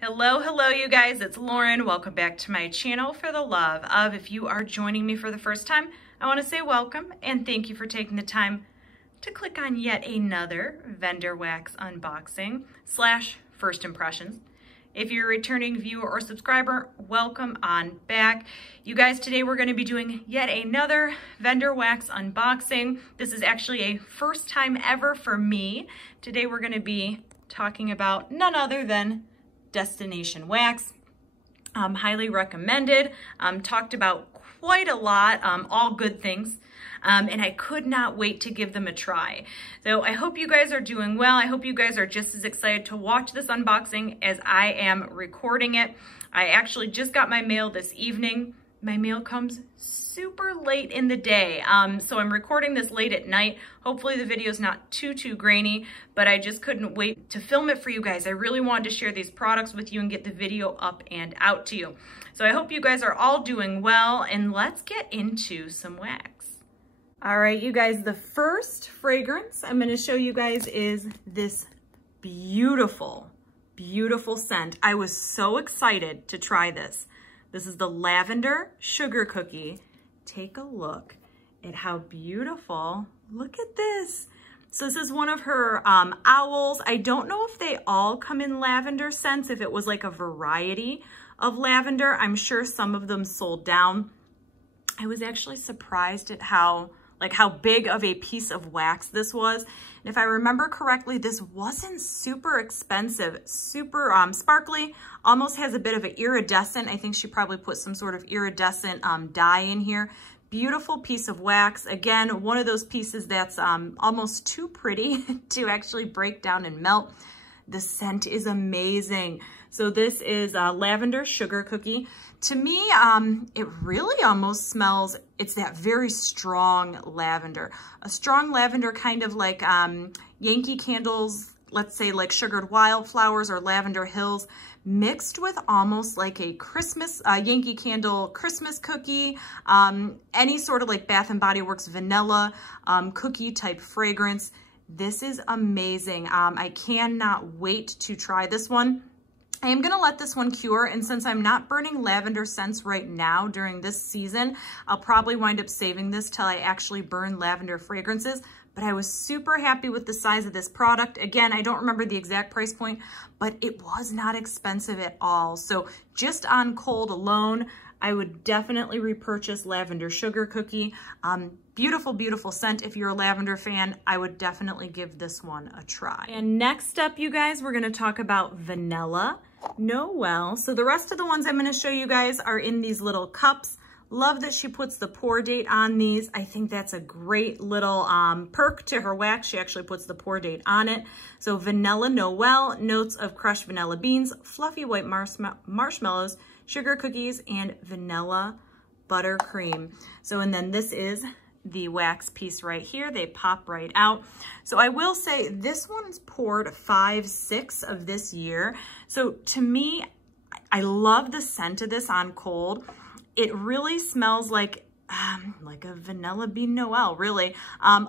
Hello you guys, it's Lauren. Welcome back to my channel for the love of. If you are joining me for the first time, I want to say welcome and thank you for taking the time to click on yet another vendor wax unboxing / first impressions. If you're a returning viewer or subscriber, welcome on back. You guys, today we're going to be doing yet another vendor wax unboxing. This is actually a first time ever for me. Today we're going to be talking about none other than Destination Wax. Highly recommended. Talked about quite a lot, all good things. And I could not wait to give them a try. So I hope you guys are doing well. I hope you guys are just as excited to watch this unboxing as I am recording it. I actually just got my mail this evening. My mail comes super late in the day. So I'm recording this late at night. Hopefully the video is not too grainy, but I just couldn't wait to film it for you guys. I really wanted to share these products with you and get the video up and out to you. So I hope you guys are all doing well, and let's get into some wax. All right, you guys, the first fragrance I'm going to show you guys is this beautiful, beautiful scent. I was so excited to try this. This is the Lavender Sugar Cookie. Take a look at how beautiful. Look at this. So this is one of her owls. I don't know if they all come in lavender scents, if it was like a variety of lavender. I'm sure some of them sold down. I was actually surprised at how big of a piece of wax this was. And if I remember correctly, this wasn't super expensive, super sparkly, almost has a bit of an iridescent. I think she probably put some sort of iridescent dye in here. Beautiful piece of wax. Again, one of those pieces that's almost too pretty to actually break down and melt. The scent is amazing. So this is Lavender Sugar Cookie. To me, it really almost smells, it's that very strong lavender. A strong lavender, kind of like Yankee Candles, let's say like Sugared Wildflowers or Lavender Hills, mixed with almost like a Christmas, Yankee Candle Christmas cookie, any sort of like Bath & Body Works vanilla cookie type fragrance. This is amazing. I cannot wait to try this one. I am going to let this one cure, and since I'm not burning lavender scents right now during this season, I'll probably wind up saving this till I actually burn lavender fragrances. But I was super happy with the size of this product. Again, I don't remember the exact price point, but it was not expensive at all. So just on cold alone, I would definitely repurchase Lavender Sugar Cookie. Beautiful, beautiful scent. If you're a lavender fan, I would definitely give this one a try. And next up, you guys, we're gonna talk about Vanilla Noel. So the rest of the ones I'm gonna show you guys are in these little cups. Love that she puts the pour date on these. I think that's a great little perk to her wax. She actually puts the pour date on it. So Vanilla Noel, notes of crushed vanilla beans, fluffy white marshmallows, sugar cookies, and vanilla buttercream. So, and then this is the wax piece right here. They pop right out. So I will say this one's poured 5/6 of this year. So to me, I love the scent of this on cold. It really smells like a vanilla bean Noel, really. A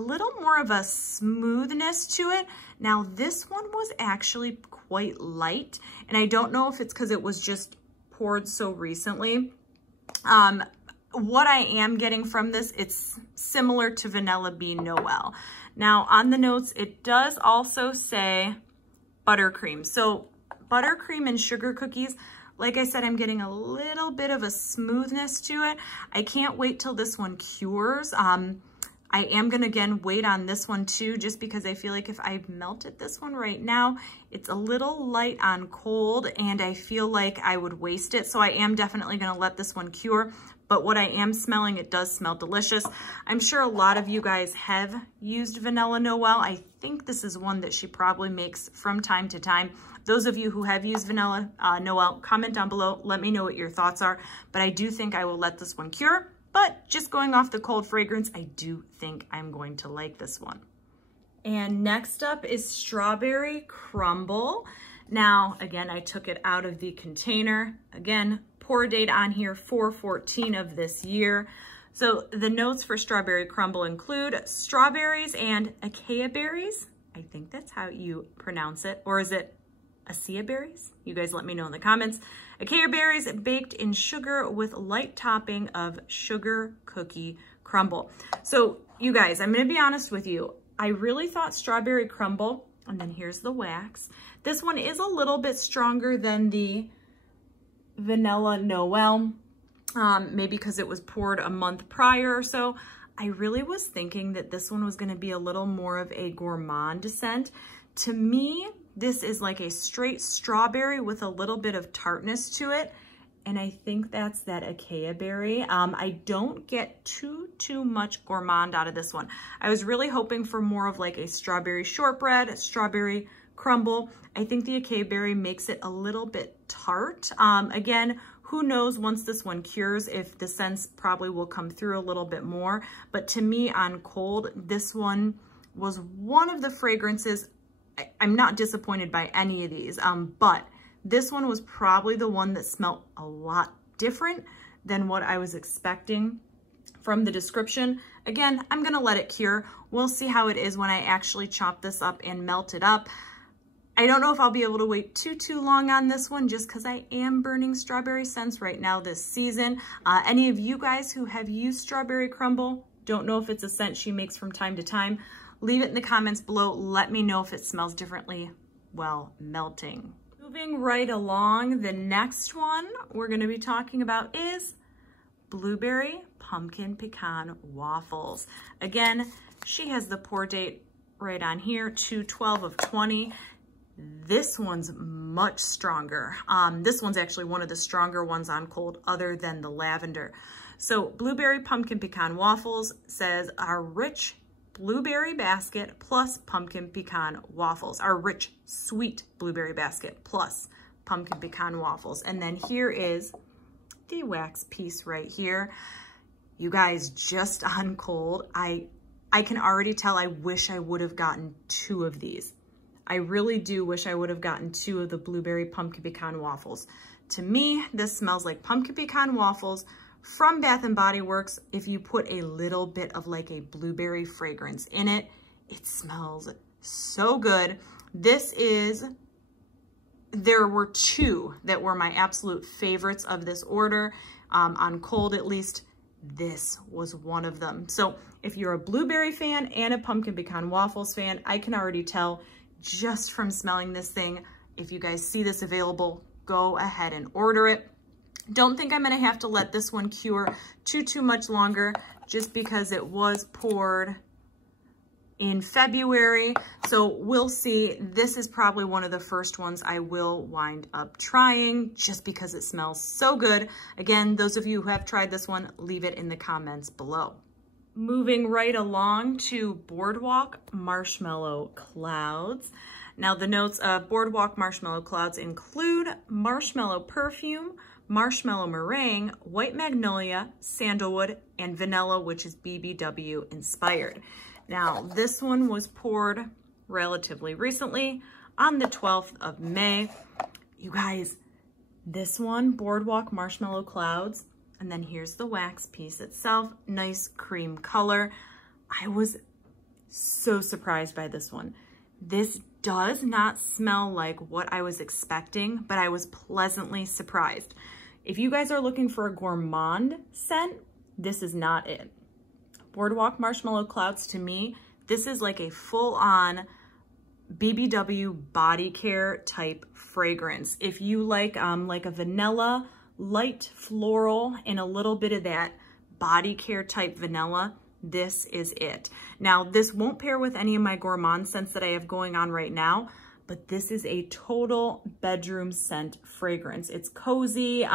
little more of a smoothness to it. Now this one was actually quite light, and I don't know if it's because it was just poured so recently. What I am getting from this, it's similar to Vanilla Bean Noel. Now on the notes, it does also say buttercream. So buttercream and sugar cookies, like I said, I'm getting a little bit of a smoothness to it. I can't wait till this one cures. I am gonna again wait on this one too, just because I feel like if I melted this one right now, it's a little light on cold and I feel like I would waste it. So I am definitely gonna let this one cure. But what I am smelling, it does smell delicious. I'm sure a lot of you guys have used Vanilla Noel. I think this is one that she probably makes from time to time. Those of you who have used Vanilla Noel, comment down below. Let me know what your thoughts are. But I do think I will let this one cure. But just going off the cold fragrance, I do think I'm going to like this one. And next up is Strawberry Crumble. Now, again, I took it out of the container. Again, pour date on here, 4/14 of this year. So the notes for Strawberry Crumble include strawberries and acacia berries. I think that's how you pronounce it. Or is it Acai berries? You guys let me know in the comments. Acai berries baked in sugar with light topping of sugar cookie crumble. So you guys, I'm gonna be honest with you. I really thought strawberry crumble, and then here's the wax. This one is a little bit stronger than the vanilla Noel, maybe because it was poured a month prior or so. I really was thinking that this one was gonna be a little more of a gourmand scent. To me, this is like a straight strawberry with a little bit of tartness to it. And I think that's that acai berry. I don't get too much gourmand out of this one. I was really hoping for more of like a strawberry shortbread, strawberry crumble. I think the acai berry makes it a little bit tart. Again, who knows once this one cures if the scents probably will come through a little bit more. But to me on cold, this one was one of the fragrances. I'm not disappointed by any of these, but this one was probably the one that smelled a lot different than what I was expecting from the description. Again, I'm gonna let it cure. We'll see how it is when I actually chop this up and melt it up. I don't know if I'll be able to wait too long on this one just because I am burning strawberry scents right now this season. Any of you guys who have used strawberry crumble, don't know if it's a scent she makes from time to time, leave it in the comments below. Let me know if it smells differently while melting. Moving right along, the next one we're going to be talking about is Blueberry Pumpkin Pecan Waffles. Again, she has the pour date right on here, 2/12 of 20. This one's much stronger. This one's actually one of the stronger ones on cold other than the lavender. So Blueberry Pumpkin Pecan Waffles says our rich blueberry basket plus pumpkin pecan waffles, our rich sweet blueberry basket plus pumpkin pecan waffles. And then here is the wax piece right here. You guys, just on cold, I can already tell I wish I would have gotten 2 of these. I really do wish I would have gotten 2 of the blueberry pumpkin pecan waffles. To me, this smells like pumpkin pecan waffles from Bath & Body Works. If you put a little bit of like a blueberry fragrance in it, it smells so good. There were 2 that were my absolute favorites of this order. On cold, at least, this was one of them. So if you're a blueberry fan and a pumpkin pecan waffles fan, I can already tell just from smelling this thing. If you guys see this available, go ahead and order it. Don't think I'm gonna have to let this one cure too much longer just because it was poured in February. So we'll see. This is probably one of the first ones I will wind up trying just because it smells so good. Again, those of you who have tried this one, leave it in the comments below. Moving right along to Boardwalk Marshmallow Clouds. Now the notes of Boardwalk Marshmallow Clouds include marshmallow perfume, marshmallow meringue, white magnolia, sandalwood, and vanilla, which is BBW inspired. Now this one was poured relatively recently on the 12th of May. You guys, this one, Boardwalk Marshmallow Clouds, and then here's the wax piece itself, nice cream color. I was so surprised by this one. This does not smell like what I was expecting, but I was pleasantly surprised. If you guys are looking for a gourmand scent, this is not it. Boardwalk Marshmallow Clouds, to me, this is like a full-on BBW body care type fragrance. If you like a vanilla, light floral, and a little bit of that body care type vanilla, this is it. Now, this won't pair with any of my gourmand scents that I have going on right now, but this is a total bedroom scent fragrance. It's cozy,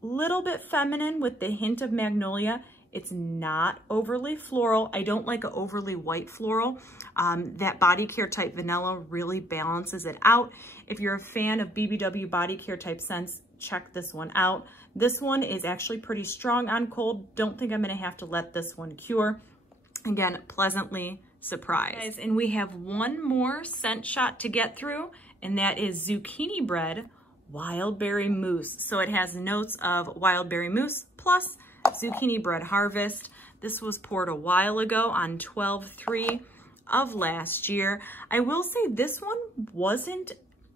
little bit feminine with the hint of magnolia. It's not overly floral. I don't like an overly white floral. That body care type vanilla really balances it out. If you're a fan of BBW body care type scents, check this one out. This one is actually pretty strong on cold. Don't think I'm gonna have to let this one cure. Again, pleasantly surprised. Guys, and we have one more scent shot to get through, and that is Zucchini Bread Wild Berry Mousse. So it has notes of wild berry mousse plus Zucchini Bread Harvest. This was poured a while ago on 12/3. of last year. I will say this one wasn't,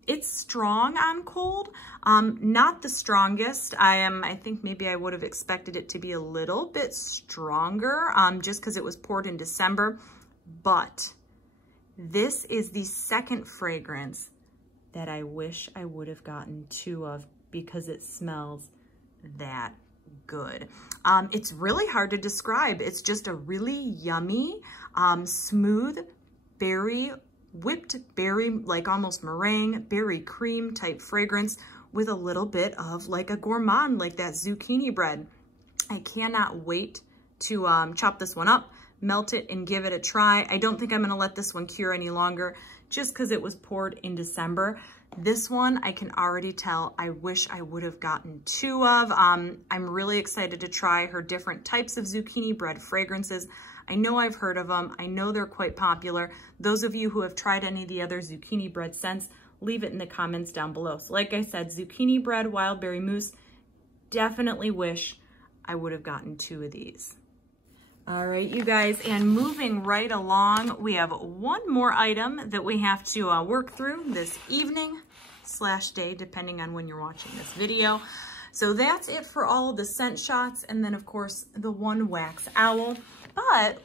it's strong on cold, not the strongest. I think maybe I would have expected it to be a little bit stronger, just because it was poured in December, but this is the second fragrance that I wish I would have gotten 2 of because it smells that good. It's really hard to describe. It's just a really yummy, smooth berry, whipped berry, like almost meringue, berry cream type fragrance with a little bit of like a gourmand, like that zucchini bread. I cannot wait to chop this one up, melt it, and give it a try. I don't think I'm gonna let this one cure any longer just because it was poured in December. This one, I can already tell I wish I would have gotten 2 of. I'm really excited to try her different types of zucchini bread fragrances. I know I've heard of them. I know they're quite popular. Those of you who have tried any of the other zucchini bread scents, leave it in the comments down below. So like I said, zucchini bread, wild berry mousse, definitely wish I would have gotten 2 of these. All right, you guys, and moving right along, we have one more item that we have to work through this evening / day, depending on when you're watching this video. So that's it for all of the scent shots, and then of course the one wax owl. But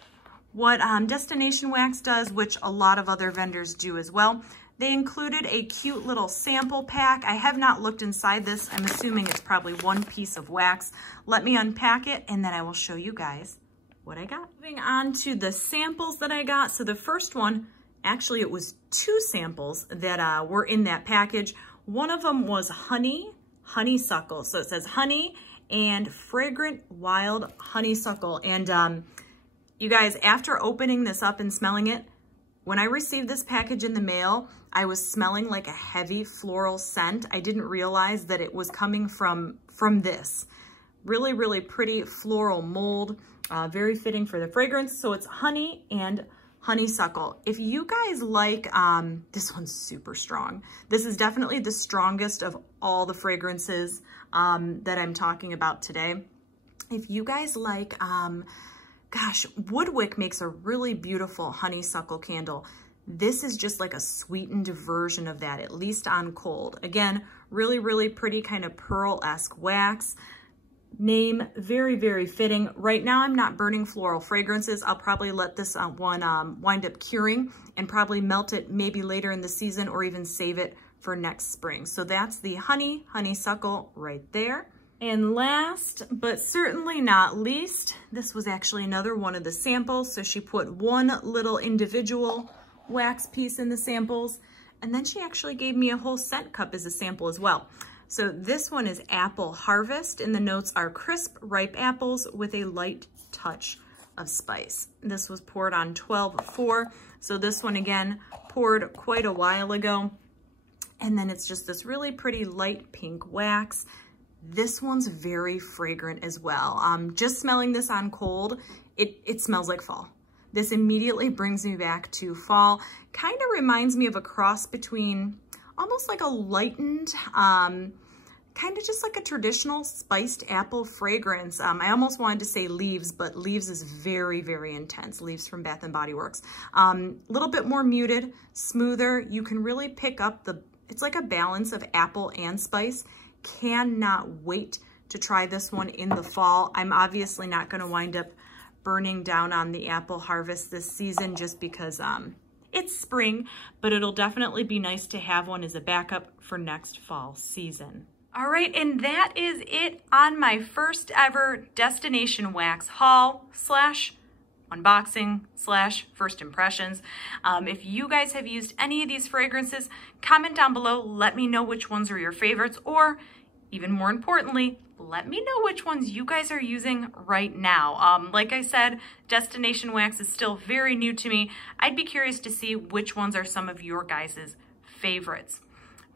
what Destination Wax does, which a lot of other vendors do as well, they included a cute little sample pack. I have not looked inside this. I'm assuming it's probably 1 piece of wax. Let me unpack it, and then I will show you guys what I got. Moving on to the samples that I got. So the first one, actually it was 2 samples that were in that package. One of them was honeysuckle. So it says honey and fragrant wild honeysuckle. And you guys, after opening this up and smelling it, when I received this package in the mail, I was smelling like a heavy floral scent. I didn't realize that it was coming from this. Really, really pretty floral mold. Very fitting for the fragrance. So it's honey and honeysuckle. If you guys like, this one's super strong. This is definitely the strongest of all the fragrances that I'm talking about today. If you guys like, gosh, Woodwick makes a really beautiful honeysuckle candle. This is just like a sweetened version of that, at least on cold. Again, really, really pretty kind of pearl-esque wax. Name, very, very fitting. Right now, I'm not burning floral fragrances. I'll probably let this one wind up curing and probably melt it maybe later in the season or even save it for next spring. So that's the honeysuckle right there. And last, but certainly not least, this was actually another one of the samples. So she put 1 little individual wax piece in the samples, and then she actually gave me a whole scent cup as a sample as well. So this one is Apple Harvest, and the notes are crisp, ripe apples with a light touch of spice. This was poured on 12/4. So this one, again, poured quite a while ago. And then it's just this really pretty light pink wax. This one's very fragrant as well. Just smelling this on cold, it smells like fall. This immediately brings me back to fall. Kind of reminds me of a cross between almost like a lightened, kind of just like a traditional spiced apple fragrance. I almost wanted to say Leaves, but Leaves is very, very intense. Leaves from Bath & Body Works. Little bit more muted, smoother. You can really pick up it's like a balance of apple and spice. Cannot wait to try this one in the fall. I'm obviously not gonna wind up burning down on the Apple Harvest this season just because it's spring, but it'll definitely be nice to have one as a backup for next fall season. All right, and that is it on my first ever Destination Wax haul / unboxing / first impressions. If you guys have used any of these fragrances, comment down below, let me know which ones are your favorites, or even more importantly, let me know which ones you guys are using right now. Like I said, Destination Wax is still very new to me. I'd be curious to see which ones are some of your guys' favorites.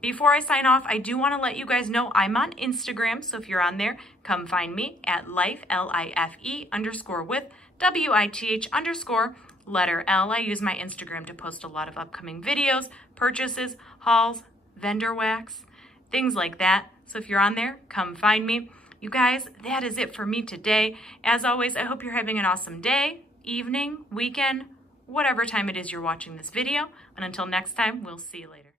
Before I sign off, I do want to let you guys know I'm on Instagram, so if you're on there, come find me at life, LIFE _ WITH _ L. I use my Instagram to post a lot of upcoming videos, purchases, hauls, vendor wax, things like that. So if you're on there, come find me. You guys, that is it for me today. As always, I hope you're having an awesome day, evening, weekend, whatever time it is you're watching this video. And until next time, we'll see you later.